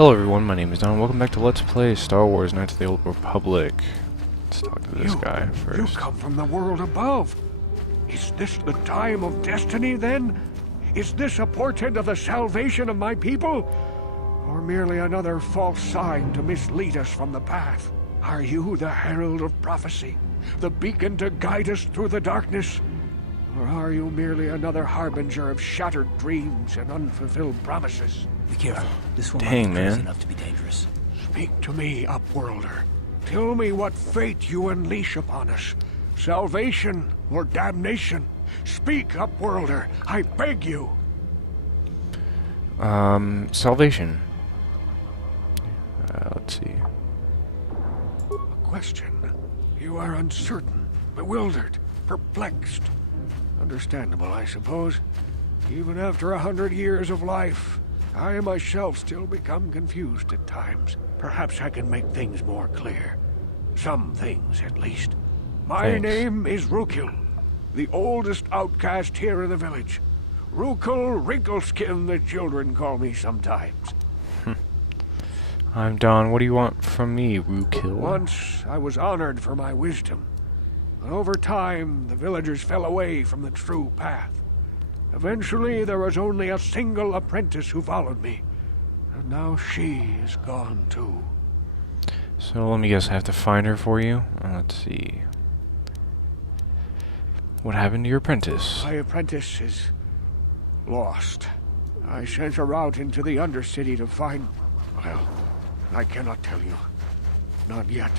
Hello everyone, my name is Don. Welcome back to Let's Play Star Wars Knights of the Old Republic. Let's talk to this guy first. You come from the world above. Is this the time of destiny, then? Is this a portent of the salvation of my people? Or merely another false sign to mislead us from the path? Are you the herald of prophecy? The beacon to guide us through the darkness? Or are you merely another harbinger of shattered dreams and unfulfilled promises? Be careful. This one Dang, might be crazy man. enough to be dangerous. Speak to me, Upworlder. Tell me what fate you unleash upon us. Salvation or damnation? Speak, Upworlder. I beg you. Salvation. Let's see. A question. You are uncertain, bewildered, perplexed. Understandable, I suppose. Even after 100 years of life, I myself still become confused at times. Perhaps I can make things more clear. Some things, at least. My Thanks. name is Rukil, the oldest outcast here in the village. Rukil Wrinkleskin, the children call me sometimes. I'm Don. What do you want from me, Rukil? Once I was honored for my wisdom. But over time, the villagers fell away from the true path. Eventually, there was only a single apprentice who followed me. And now she is gone too. So let me guess, I have to find her for you? Let's see. What happened to your apprentice? My apprentice is lost. I sent her out into the Undercity to find... Well, I cannot tell you. Not yet.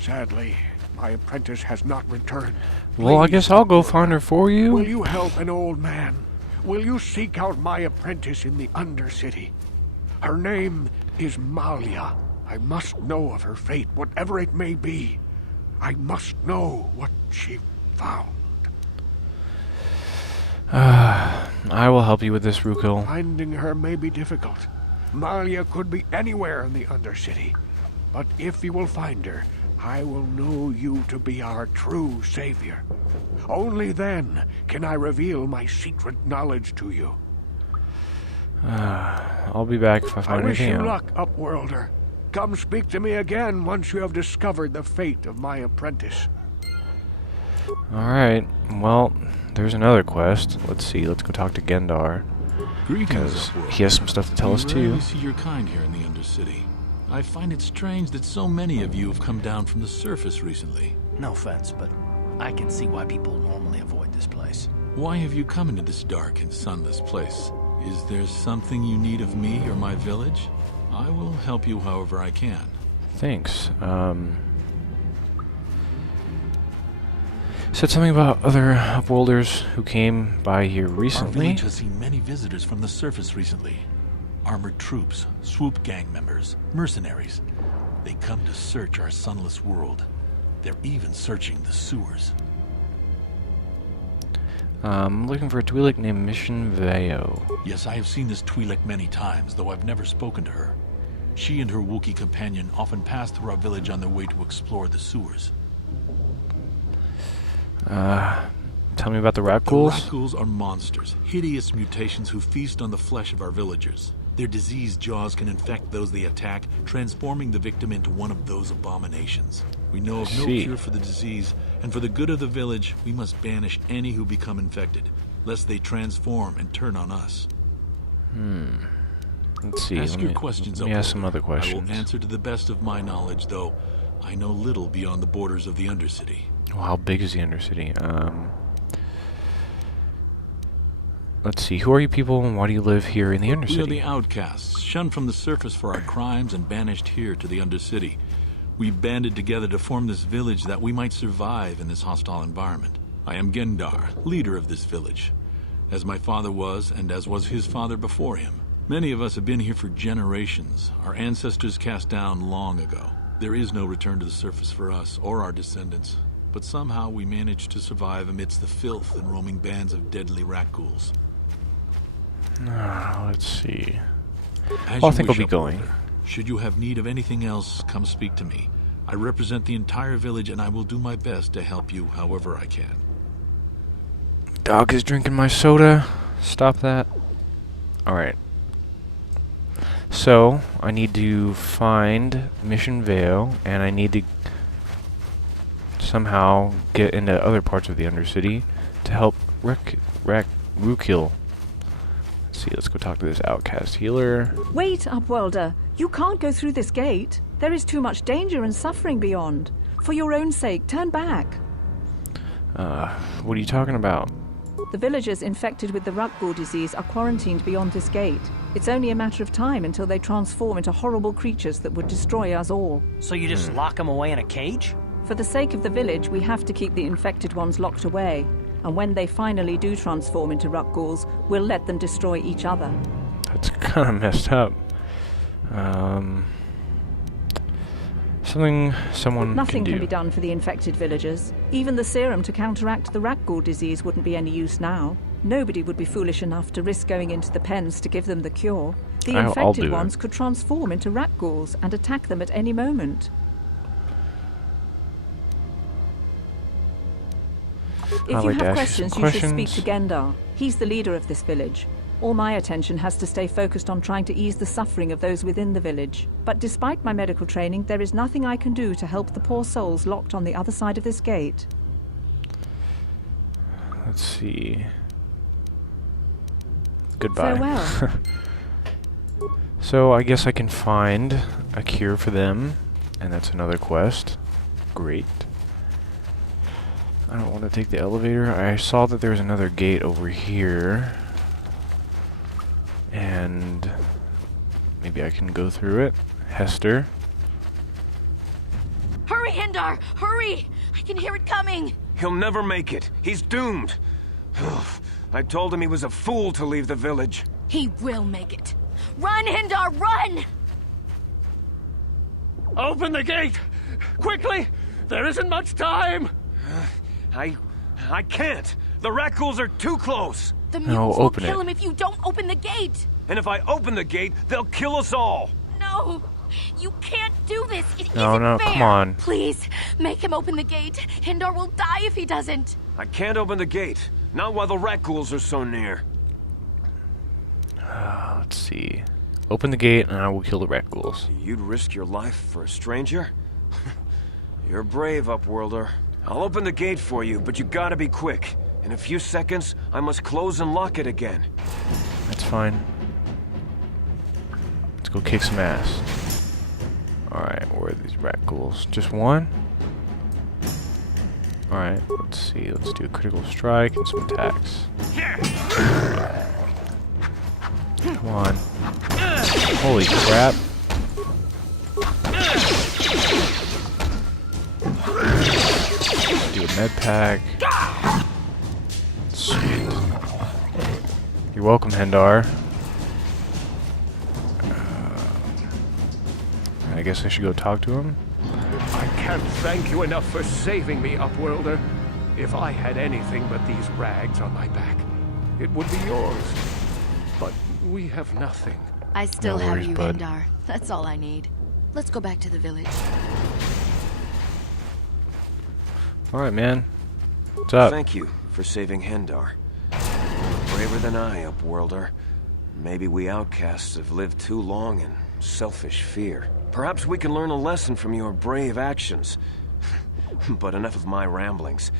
Sadly, my apprentice has not returned. Well, I Please, guess I'll go find her for will you. you help an old man? Will you seek out my apprentice in the Undercity? Her name is Malia. I must know of her fate, whatever it may be. I must know what she found. I will help you with this, Rukil. Finding her may be difficult. Malia could be anywhere in the Undercity. But if you will find her, I will know you to be our true savior. Only then can I reveal my secret knowledge to you. I'll be back if I I find wish anything you out. luck, Upworlder. Come speak to me again once you have discovered the fate of my apprentice. Alright, well, there's another quest. Let's see, let's go talk to Gendar. Greetings, Because he has some stuff to tell us You too. rarely see your kind here in the Undercity. I find it strange that so many of you have come down from the surface recently. No offense, but I can see why people normally avoid this place. Why have you come into this dark and sunless place? Is there something you need of me or my village? I will help you however I can. Thanks. Said something about other upworlders who came by here Our recently. village has seen many visitors from the surface recently. Armored troops, swoop gang members, mercenaries. They come to search our sunless world. They're even searching the sewers. I'm looking for a Twi'lek named Mission Veo. Yes, I have seen this Twi'lek many times, though I've never spoken to her. She and her Wookiee companion often pass through our village on their way to explore the sewers. Tell me about the The Rakghouls. Rakghouls are monsters, hideous mutations who feast on the flesh of our villagers. Their diseased jaws can infect those they attack, transforming the victim into one of those abominations. We know of no See. cure for the disease, and for the good of the village, we must banish any who become infected, lest they transform and turn on us. Let's see. Ask Let your me, questions, let me ask Upworlder. some other I questions. will answer to the best of my knowledge, though I know little beyond the borders of the Undercity. Well, how big is the Undercity? Let's see. Who are you people and why do you live here in the We are Undercity? the outcasts, shunned from the surface for our crimes and banished here to the Undercity. We banded together to form this village that we might survive in this hostile environment. I am Gendar, leader of this village, as my father was and as was his father before him. Many of us have been here for generations, our ancestors cast down long ago. There is no return to the surface for us or our descendants, but somehow we managed to survive amidst the filth and roaming bands of deadly Rakghouls. Let's see. As Well, I you think I'll wish, be going. Upworlder. Should you have need of anything else, come speak to me. I represent the entire village and I will do my best to help you however I can. Dog is drinking my soda. Stop that. Alright. So So, I need to find Mission Vale, and I need to somehow get into other parts of the Undercity to help Rukil. Let's see, let's go talk to this outcast healer. Wait, Upworlder. You can't go through this gate. There is too much danger and suffering beyond. For your own sake, turn back. What are you talking about? The villagers infected with the Rukgul disease are quarantined beyond this gate. It's only a matter of time until they transform into horrible creatures that would destroy us all. So you just lock them away in a cage? For the sake of the village, we have to keep the infected ones locked away. And when they finally do transform into Rukguls, we'll let them destroy each other. That's kind of messed up. Something someone Nothing can do. can be done for the infected villagers. Even the serum to counteract the Rukgul disease wouldn't be any use now. Nobody would be foolish enough to risk going into the pens to give them the cure. The I'll infected do ones it. could transform into Rukguls and attack them at any moment. If I'd you like to have ask you questions, some you should speak questions. to Gendar. He's the leader of this village. All my attention has to stay focused on trying to ease the suffering of those within the village. But despite my medical training, there is nothing I can do to help the poor souls locked on the other side of this gate. Let's see. Goodbye. Farewell. So I guess I can find a cure for them, and that's another quest. Great. I don't want to take the elevator. I saw that there was another gate over here. And maybe I can go through it. Hester. Hurry, Hindar! Hurry! I can hear it coming! He'll never make it. He's doomed. I told him he was a fool to leave the village. He will make it. Run, Hindar, run! Open the gate! Quickly! There isn't much time! I can't! The Rackhools are too close! The No, mutants will open kill it. him if you don't open the gate! And if I open the gate, they'll kill us all! No! You can't do this! It No, isn't no, fair! come on. Please, make him open the gate! Hindar will die if he doesn't! I can't open the gate. Not while the Rackhools are so near. Let's see. Open the gate and I will kill the rat ghouls. You'd risk your life for a stranger? You're brave, Upworlder. I'll open the gate for you, but you gotta be quick. In a few seconds, I must close and lock it again. That's fine. Let's go kick some ass. Alright, where are these rat ghouls? Just one? Alright, let's see. Let's do a critical strike and some attacks. Come on. Holy crap. Do a med pack. Sweet. You're welcome, Hendar. I guess I should go talk to him. I can't thank you enough for saving me, Upworlder. If I had anything but these rags on my back, it would be yours. But we have nothing. I still No have worries, you, bud. Hindar. That's all I need. Let's go back to the village. Alright, man. What's up? Thank you for saving Hendar. You're braver than I, Upworlder. Maybe we outcasts have lived too long in selfish fear. Perhaps we can learn a lesson from your brave actions. But enough of my ramblings.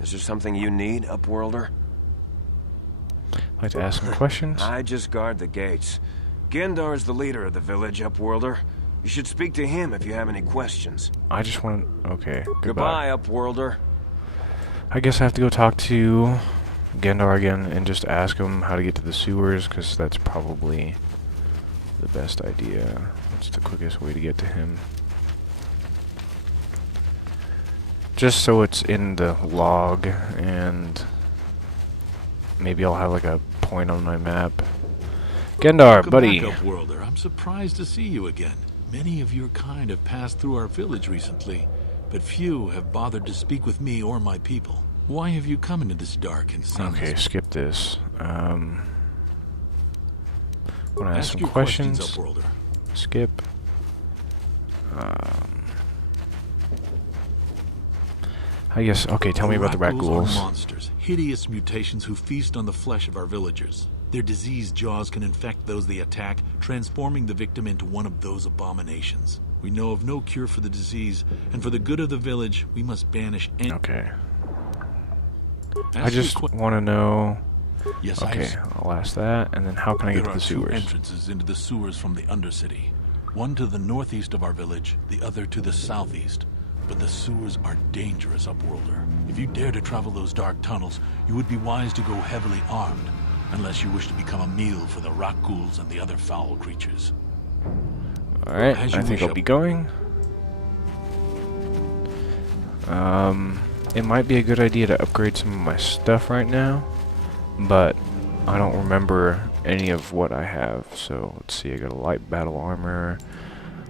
Is there something you need, Upworlder? I'd like to ask some questions. I just guard the gates. Gendar's the leader of the village, Upworlder. You should speak to him if you have any questions. I just want... Okay, Goodbye, Upworlder. I guess I have to go talk to Gendar again and just ask him how to get to the sewers, because that's probably the best idea. What's the quickest way to get to him? Just so it's in the log, and maybe I'll have like a point on my map. Gendar, Welcome buddy. back, Upworlder. I'm surprised to see you again. Many of your kind have passed through our village recently, but few have bothered to speak with me or my people. Why have you come into this dark and sunless? Okay, skip this. Want to ask Ask some your questions? Upworlder. Skip. I guess. Okay, tell me about the rat Rackhools ghouls. are monsters, hideous mutations who feast on the flesh of our villagers. Their diseased jaws can infect those they attack, transforming the victim into one of those abominations. We know of no cure for the disease, and for the good of the village, we must banish any... Okay. I just want to know... Yes, okay, I'll ask that, and then how can I get to the sewers? There are 2 entrances into the sewers from the Undercity. One to the northeast of our village, the other to the southeast. But the sewers are dangerous, Upworlder. If you dare to travel those dark tunnels, you would be wise to go heavily armed, unless you wish to become a meal for the rock ghouls and the other foul creatures. Alright, I think I'll be going. It might be a good idea to upgrade some of my stuff right now, but I don't remember any of what I have. So let's see, I got a light battle armor,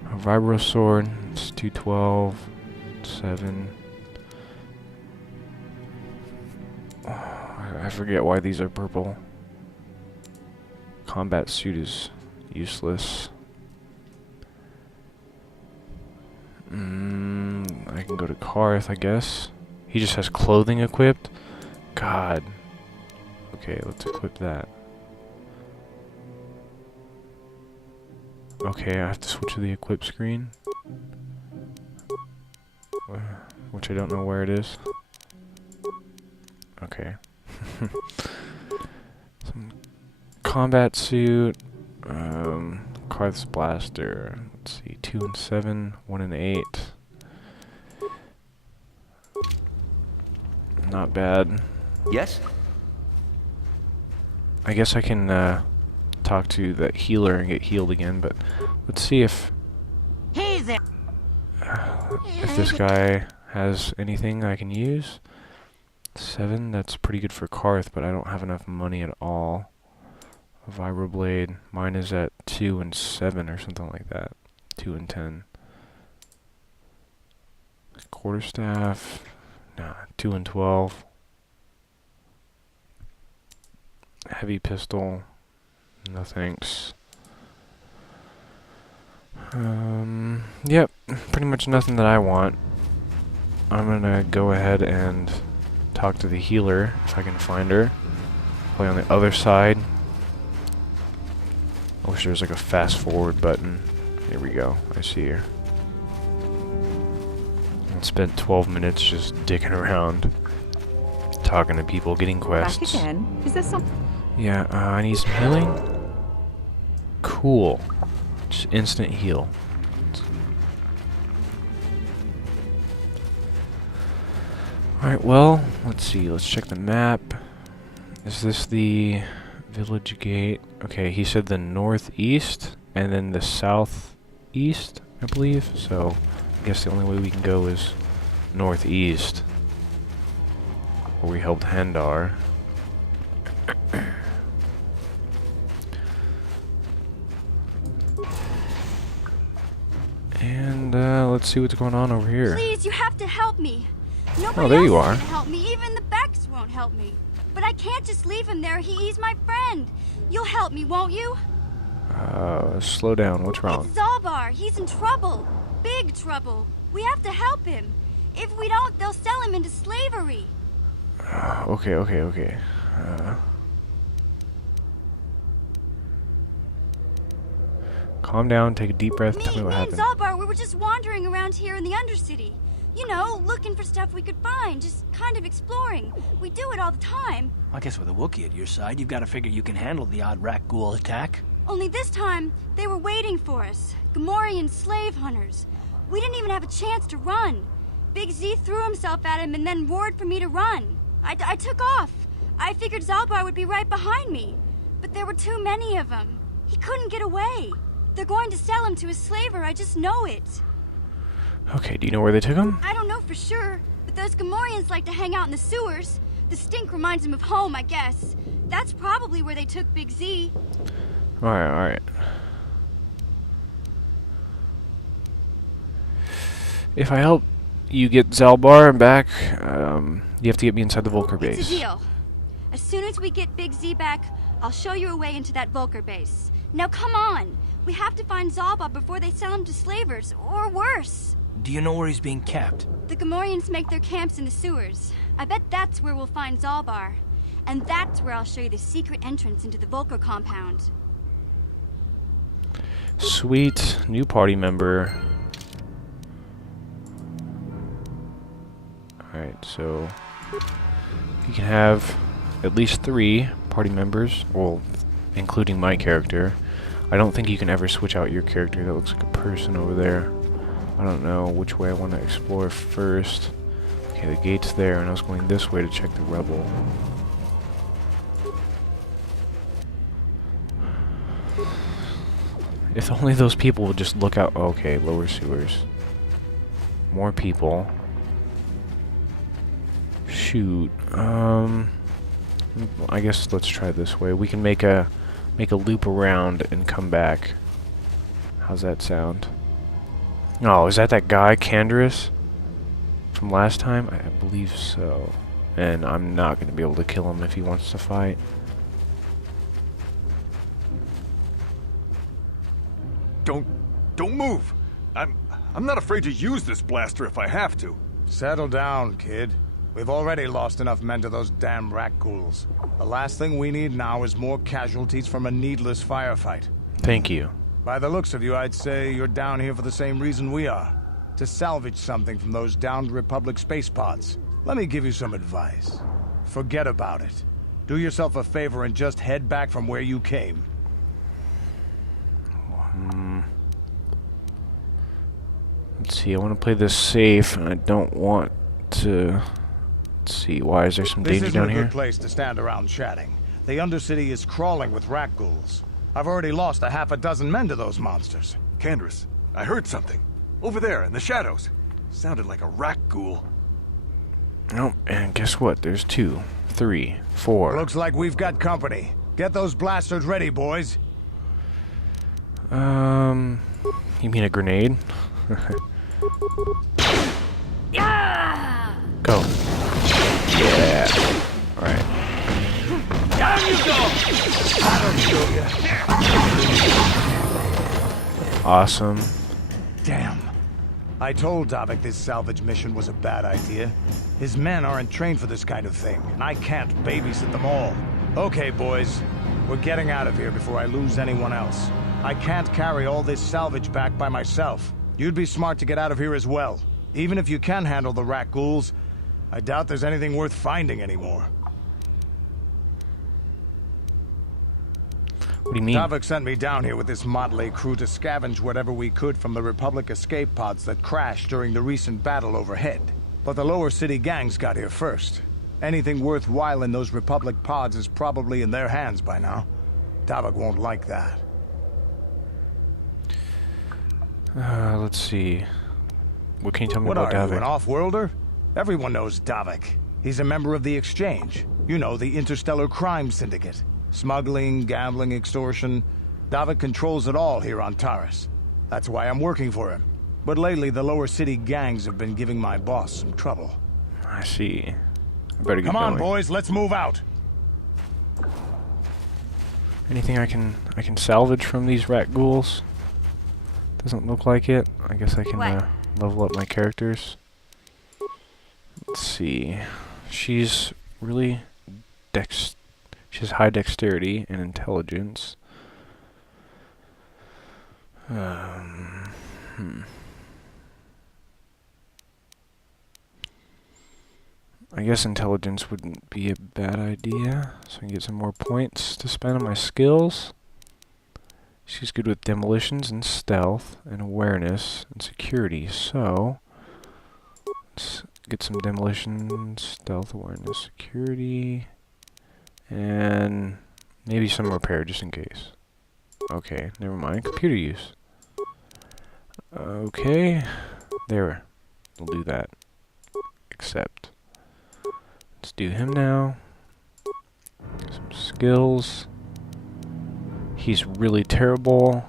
a vibro sword, it's 212, 7. I forget why these are purple. Combat suit is useless. I can go to Karth, I guess. He just has clothing equipped? God. Okay, let's equip that. Okay, I have to switch to the equip screen. Which I don't know where it is. Okay. Some combat suit. Karth's blaster. Let's see, 2 and 7, 1 and 8. Not bad. Yes? I guess I can talk to that healer and get healed again, but let's see if Hey there. if this guy has anything I can use. 7, that's pretty good for Karth, but I don't have enough money at all. A vibroblade, mine is at 2 and 7 or something like that. 2 and 10. Quarterstaff, nah, 2 and 12. Heavy pistol, no thanks. Yep, pretty much nothing that I want. I'm gonna go ahead and talk to the healer if I can find her. Play on the other side. I wish there was like a fast forward button. Here we go, I see her. I spent 12 minutes just dicking around, talking to people, getting quests. Back again? Is there something? Yeah, I need some healing. Cool. Just instant heal. Alright, well, let's see. Let's check the map. Is this the village gate? Okay, he said the northeast and then the southeast, I believe. So, I guess the only way we can go is northeast, where we helped Hendar. And let's see what's going on over here. Please, you have to help me. Nobody Oh, there you else are. is gonna help me. Even the Becks won't help me. But I can't just leave him there. He's my friend. You'll help me, won't you? Slow down. What's wrong? It's Zalbar. He's in trouble. Big trouble. We have to help him. If we don't, they'll sell him into slavery. Okay. Calm down, take a deep breath, tell me what Me and happened. Zalbar, we were just wandering around here in the Undercity. You know, looking for stuff we could find, just kind of exploring. We do it all the time. I guess with a Wookiee at your side, you've got to figure you can handle the odd rat ghoul attack. Only this time, they were waiting for us. Gamorrean slave hunters. We didn't even have a chance to run. Big Z threw himself at him and then roared for me to run. I took off. I figured Zalbar would be right behind me. But there were too many of them. He couldn't get away. They're going to sell him to a slaver, I just know it. Okay, do you know where they took him? I don't know for sure, but those Gamorreans like to hang out in the sewers. The stink reminds them of home, I guess. That's probably where they took Big Z. Alright. If I help you get Zalbar back, you have to get me inside the Volker base. It's a deal. As soon as we get Big Z back, I'll show you a way into that Volker base. Now come on! We have to find Zalbar before they sell him to slavers, or worse. Do you know where he's being kept? The Gamorreans make their camps in the sewers. I bet that's where we'll find Zalbar. And that's where I'll show you the secret entrance into the Volker compound. Sweet. New party member. Alright, so you can have at least 3 party members, well, including my character. I don't think you can ever switch out your character. That looks like a person over there. I don't know which way I want to explore first. Okay, the gate's there, and I was going this way to check the rebel. If only those people would just look out. Okay, lower sewers. More people. Shoot. I guess let's try this way. We can make a loop around and come back. How's that sound? Oh, is that guy, Taris? From last time? I believe so. And I'm not going to be able to kill him if he wants to fight. Don't move. I'm not afraid to use this blaster if I have to. Settle down, kid. We've already lost enough men to those damn rat ghouls. The last thing we need now is more casualties from a needless firefight. Thank you. By the looks of you, I'd say you're down here for the same reason we are. To salvage something from those downed Republic space pods. Let me give you some advice. Forget about it. Do yourself a favor and just head back from where you came. Let's see, I want to play this safe, and I don't want to... Let's see, why is there some danger down This isn't a here? good place to stand around chatting. The Undercity is crawling with rat ghouls. I've already lost a half a dozen men to those monsters. Taris, I heard something. Over there, in the shadows. Sounded like a rat ghoul. Oh, and guess what? There's 2, 3, 4. Looks like we've got company. Get those blasters ready, boys. You mean a grenade? Yeah! Go. Yeah. Alright. Down you go! That'll show you. Awesome. Damn. I told Davik this salvage mission was a bad idea. His men aren't trained for this kind of thing, and I can't babysit them all. Okay, boys. We're getting out of here before I lose anyone else. I can't carry all this salvage back by myself. You'd be smart to get out of here as well. Even if you can handle the rat ghouls, I doubt there's anything worth finding anymore. What do you mean? Davik sent me down here with this motley crew to scavenge whatever we could from the Republic escape pods that crashed during the recent battle overhead. But the lower city gangs got here first. Anything worthwhile in those Republic pods is probably in their hands by now. Davik won't like that. Let's see. What can you tell me What about are you, Davik? an off-worlder? Everyone knows Davik. He's a member of the Exchange. You know, the interstellar crime syndicate. Smuggling, gambling, extortion. Davik controls it all here on Taris. That's why I'm working for him. But lately, the lower city gangs have been giving my boss some trouble. I see. I better get Come on, going. boys, let's move out. Anything I can salvage from these rat ghouls? Doesn't look like it. I guess I can level up my characters. Let's see. She's really she has high dexterity and intelligence. I guess intelligence wouldn't be a bad idea, so I can get some more points to spend on my skills. She's good with demolitions and stealth and awareness and security, so let's get some demolition, stealth, awareness, security, and maybe some repair just in case. Okay, never mind. Computer use. Okay, there. We'll do that. Accept. Let's do him now. Some skills. He's really terrible.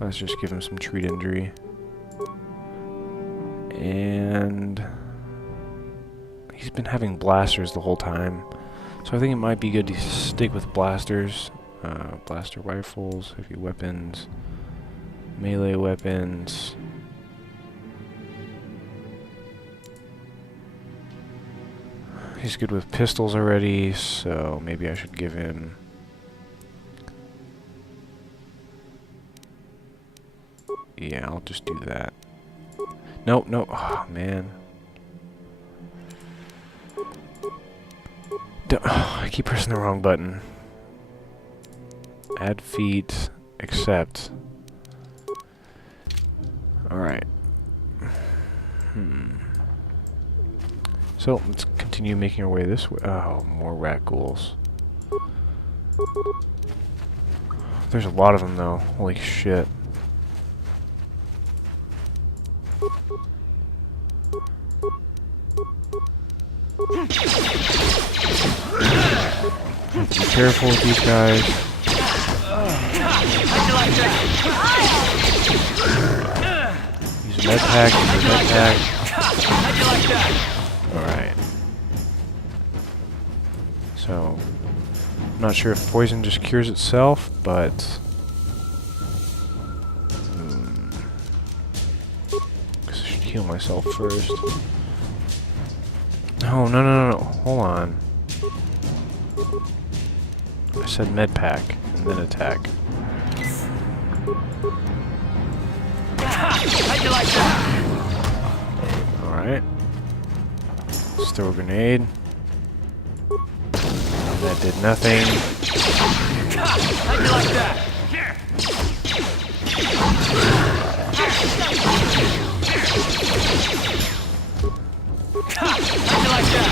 Let's just give him some treat injury. And he's been having blasters the whole time. So I think it might be good to stick with blasters. Blaster rifles, heavy weapons, melee weapons. He's good with pistols already, so maybe I should give him... Yeah, I'll just do that. Nope, no. Oh, man. I keep pressing the wrong button. Add feat, accept. Alright. So, let's continue making our way this way. Oh, more rat ghouls. There's a lot of them, though. Holy shit. Be careful with these guys. Use a med pack, use a med pack. Alright. So, I'm not sure if poison just cures itself, but... Guess I should heal myself first. Oh, no. Hold on. I said med pack, and then attack. Alright. Let's throw a grenade. That did nothing.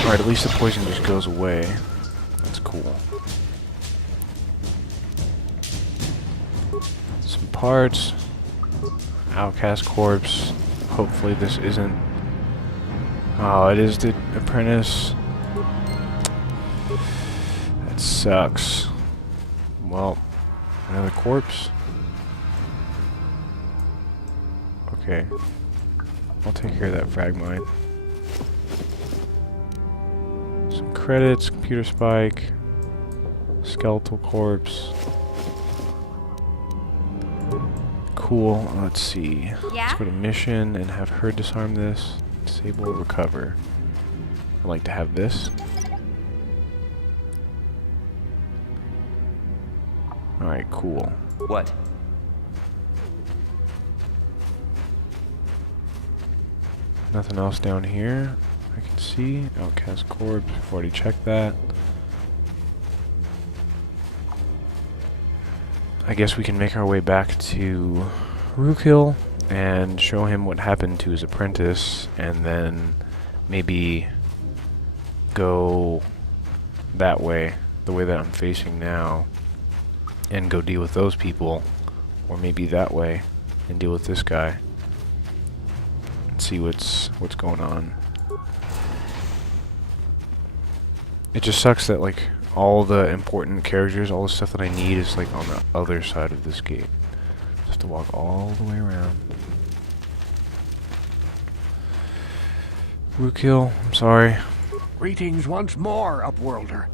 Alright, at least the poison just goes away. That's cool. Some parts. Outcast corpse. Hopefully this isn't... Oh, it is the apprentice. That sucks. Well, another corpse? Okay. I'll take care of that frag mine. Some credits, computer spike, skeletal corpse. Cool. Let's see. Yeah? Let's go to mission and have her disarm this. Disable, recover. I'd like to have this. Alright, cool. What? Nothing else down here I can see. Outcast corpse. I've already checked that. I guess we can make our way back to Rookhill and show him what happened to his apprentice, and then maybe go that way, the way that I'm facing now, and go deal with those people, or maybe that way and deal with this guy and see what's going on. It just sucks that like all the important characters, all the stuff that I need is like on the other side of this gate. Just have to walk all the way around. Rookhill, I'm sorry. Greetings once more, Upworlder.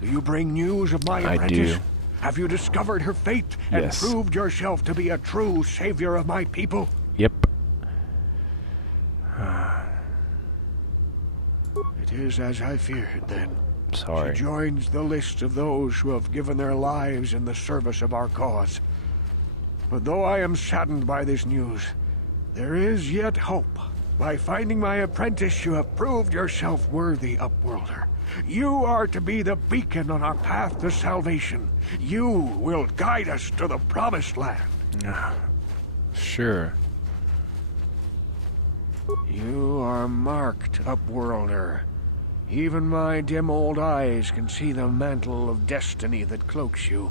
Do you bring news of my I apprentice? do. Have you discovered her fate and Yes. proved yourself to be a true savior of my people? Yep. It is as I feared, then. Sorry. She joins the list of those who have given their lives in the service of our cause. But though I am saddened by this news, there is yet hope. By finding my apprentice, you have proved yourself worthy, Upworlder. You are to be the beacon on our path to salvation. You will guide us to the promised land. Sure. You are marked, Upworlder. Even my dim old eyes can see the mantle of destiny that cloaks you.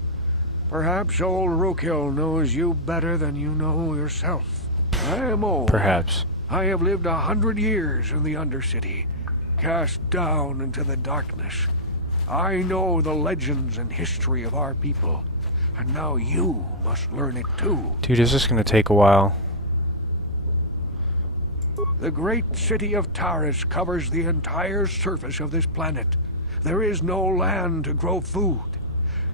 Perhaps old Rookhill knows you better than you know yourself. I am old. Perhaps. I have lived 100 years in the Undercity, cast down into the darkness. I know the legends and history of our people, and now you must learn it too. Dude, is this gonna take a while? The great city of Taris covers the entire surface of this planet. There is no land to grow food.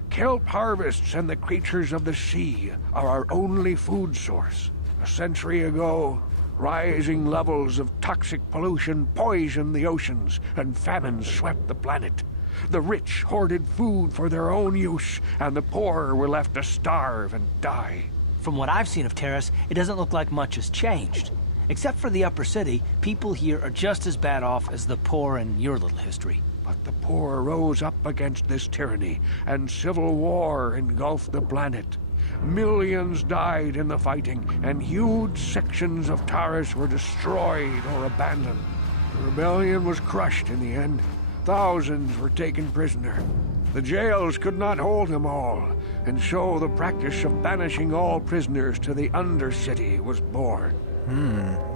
Kelp harvests and the creatures of the sea are our only food source. A century ago, rising levels of toxic pollution poisoned the oceans, and famine swept the planet. The rich hoarded food for their own use, and the poor were left to starve and die. From what I've seen of Taris, it doesn't look like much has changed. Except for the upper city, people here are just as bad off as the poor in your little history. But the poor rose up against this tyranny, and civil war engulfed the planet. Millions died in the fighting, and huge sections of Taris were destroyed or abandoned. The rebellion was crushed in the end. Thousands were taken prisoner. The jails could not hold them all, and so the practice of banishing all prisoners to the Undercity was born.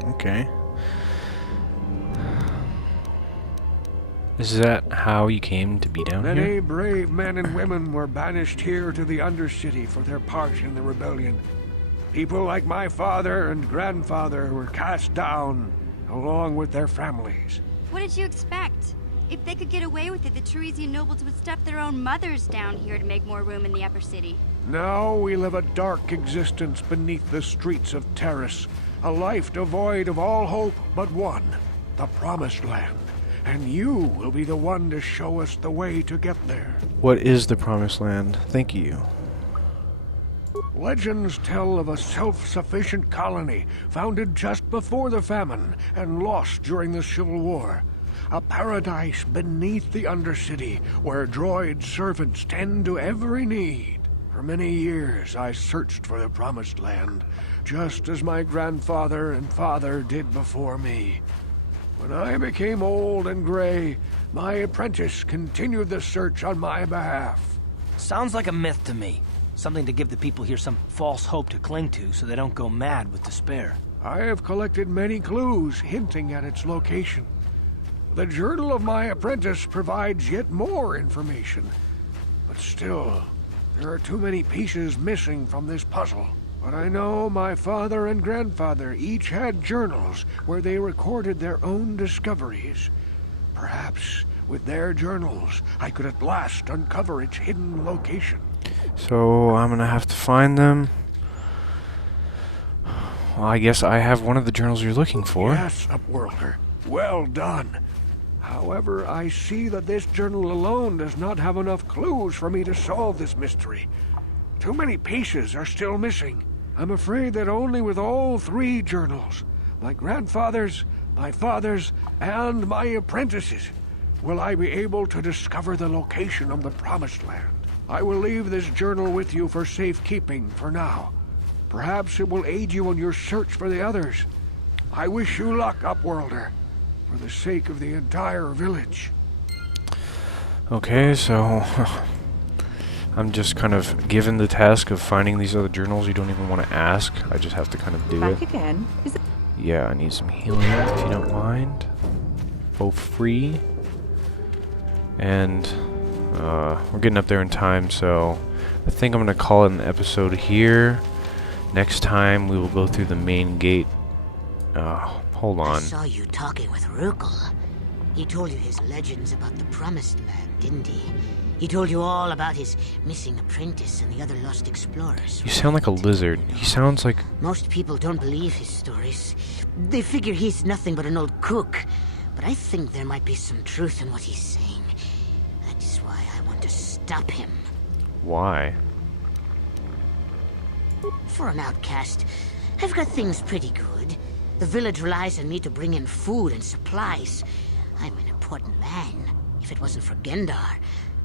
Okay. Is that how you came to be down Many here? brave men and women were banished here to the Undercity for their part in the rebellion. People like my father and grandfather were cast down, along with their families. What did you expect? If they could get away with it, the Tarisian nobles would stuff their own mothers down here to make more room in the upper city. Now we live a dark existence beneath the streets of Taris, a life devoid of all hope but one, the Promised Land. And you will be the one to show us the way to get there. What is the Promised Land? Thank you. Legends tell of a self-sufficient colony founded just before the famine and lost during the Civil War. A paradise beneath the Undercity where droid servants tend to every need. For many years I searched for the Promised Land, just as my grandfather and father did before me. When I became old and gray, my apprentice continued the search on my behalf. Sounds like a myth to me. Something to give the people here some false hope to cling to so they don't go mad with despair. I have collected many clues hinting at its location. The journal of my apprentice provides yet more information. But still, there are too many pieces missing from this puzzle. But I know my father and grandfather each had journals where they recorded their own discoveries. Perhaps with their journals, I could at last uncover its hidden location. So I'm gonna have to find them. Well, I guess I have one of the journals you're looking for. Yes, Upworlder. Well done. However, I see that this journal alone does not have enough clues for me to solve this mystery. Too many pieces are still missing. I'm afraid that only with all three journals, my grandfather's, my father's, and my apprentice's, will I be able to discover the location of the Promised Land. I will leave this journal with you for safekeeping for now. Perhaps it will aid you in your search for the others. I wish you luck, Upworlder, for the sake of the entire village. Okay, so I'm just kind of given the task of finding these other journals. You don't even want to ask. I just have to kind of do Back it. again? Is it? Yeah, I need some healing if you don't mind. Both free. And we're getting up there in time, so I think I'm going to call it an episode here. Next time we will go through the main gate. Hold I on. saw you talking with Rukel. He told you his legends about the Promised Land, didn't he? He told you all about his missing apprentice and the other lost explorers. You sound like a lizard. He sounds like... Most people don't believe his stories. They figure he's nothing but an old cook. But I think there might be some truth in what he's saying. That's why I want to stop him. Why? For an outcast, I've got things pretty good. The village relies on me to bring in food and supplies. I'm an important man. If it wasn't for Gendar,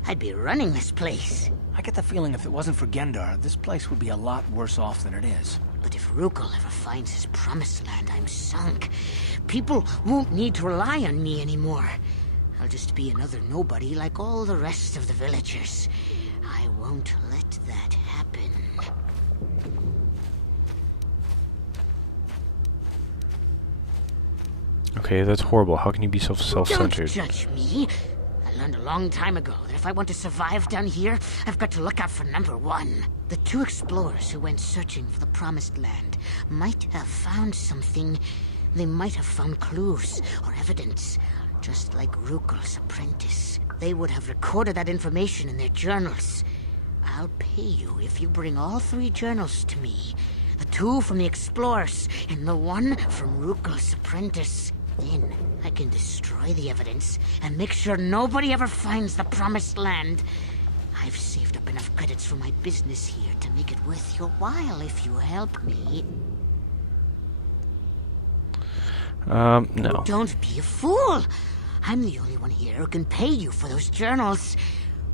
I'd be running this place. I get the feeling if it wasn't for Gendar, this place would be a lot worse off than it is. But if Rukel ever finds his Promised Land, I'm sunk. People won't need to rely on me anymore. I'll just be another nobody like all the rest of the villagers. I won't let that happen. Okay, that's horrible. How can you be so self-centered? Don't judge me. I learned a long time ago that if I want to survive down here, I've got to look out for number one. The two explorers who went searching for the Promised Land might have found something. They might have found clues or evidence, just like Rukel's apprentice. They would have recorded that information in their journals. I'll pay you if you bring all three journals to me. The two from the explorers and the one from Rukel's apprentice. Then I can destroy the evidence and make sure nobody ever finds the promised land. I've saved up enough credits for my business here to make it worth your while if you help me. No. Don't be a fool! I'm the only one here who can pay you for those journals.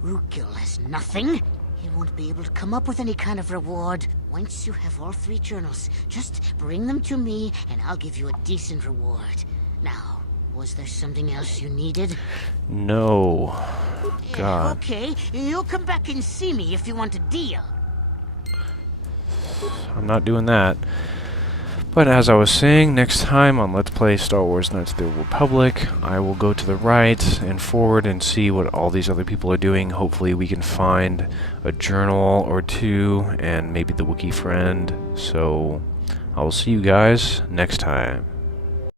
Rukil has nothing. He won't be able to come up with any kind of reward. Once you have all 3 journals, just bring them to me and I'll give you a decent reward. Now, was there something else you needed? No. God. Okay, you'll come back and see me if you want a deal. I'm not doing that. But as I was saying, next time on Let's Play Star Wars Knights of the Old Republic, I will go to the right and forward and see what all these other people are doing. Hopefully we can find a journal or 2 and maybe the Wookiee friend. So I will see you guys next time.